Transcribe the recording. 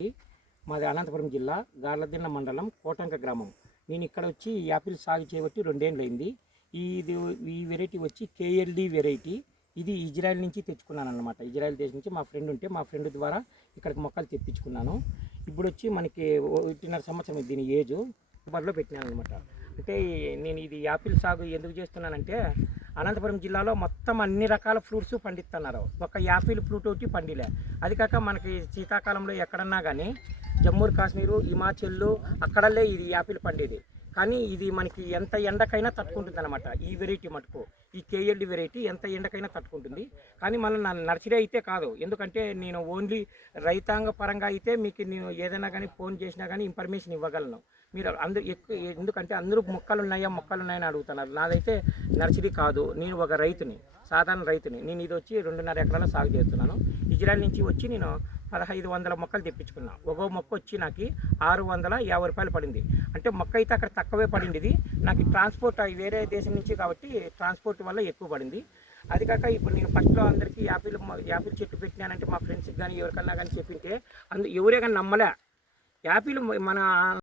మాది అనంతపురం జిల్లా గార్లదిన్న మండలం కోటంక గ్రామం. నేను ఇక్కడ వచ్చి యాపిల్ సాగు చేయబట్టి 2 ఏళ్ళు అయింది. ఈ వెరైటీ వచ్చి కేఎల్డి వెరైటీ. ఇది ఇజ్రాయెల్ నుంచి తెచ్చుకున్నాను అన్నమాట. ఇజ్రాయెల్ దేశం నుంచి మా ఫ్రెండ్ ఉంటే మా ఫ్రెండ్ ద్వారా ఇక్కడికి మొక్కలు తెప్పించుకున్నాను. ఇప్పుడు వచ్చి మనకి 1.5 సంవత్సరం దీని ఏజ్ బరిలో పెట్టినాను అనమాట. అంటే నేను ఇది యాపిల్ సాగు ఎందుకు చేస్తున్నానంటే అనంతపురం జిల్లాలో మొత్తం అన్ని రకాల ఫ్రూట్స్ పండిస్తున్నారు. ఒక యాపిల్ ఫ్రూట్ ఒకటి పండిలే. అది కాక మనకి శీతాకాలంలో ఎక్కడన్నా కానీ జమ్మూ కాశ్మీరు, హిమాచల్ అక్కడల్లే ఇది యాపిల్ పండేది. కానీ ఇది మనకి ఎంత ఎండకైనా తట్టుకుంటుంది అనమాట. ఈ వెరైటీ మటుకు ఈ కేఎల్డి వెరైటీ ఎంత ఎండకైనా తట్టుకుంటుంది. కానీ మళ్ళీ నా నర్సరీ అయితే కాదు. ఎందుకంటే నేను ఓన్లీ రైతాంగ పరంగా అయితే మీకు నేను ఏదైనా కానీ ఫోన్ చేసినా కానీ ఇన్ఫర్మేషన్ ఇవ్వగలను. మీరు అందరూ ఎందుకంటే అందరూ మొక్కలు ఉన్నాయని అడుగుతున్నారు. నాదైతే నర్సరీ కాదు. నేను ఒక రైతుని, సాధారణ రైతుని. నేను ఇది వచ్చి 2.5 ఎకరాల సాగు చేస్తున్నాను. ఇజ్రాయెల్ నుంచి వచ్చి నేను 1500 మొక్కలు తెప్పించుకున్నా. ఒక్కో మొక్క వచ్చి నాకు 650 రూపాయలు పడింది. అంటే మొక్క అయితే అక్కడ తక్కువే పడింది. ఇది నాకు ట్రాన్స్పోర్ట్ వేరే దేశం నుంచి కాబట్టి ట్రాన్స్పోర్ట్ వల్ల ఎక్కువ పడింది. అది కాక ఇప్పుడు నేను ఫస్ట్లో అందరికీ యాపిల్ చెట్టు పెట్టినానంటే మా ఫ్రెండ్స్కి కానీ ఎవరికన్నా కానీ చెప్పింటే ఎవరే కానీ నమ్మలే. యాపిల్ మన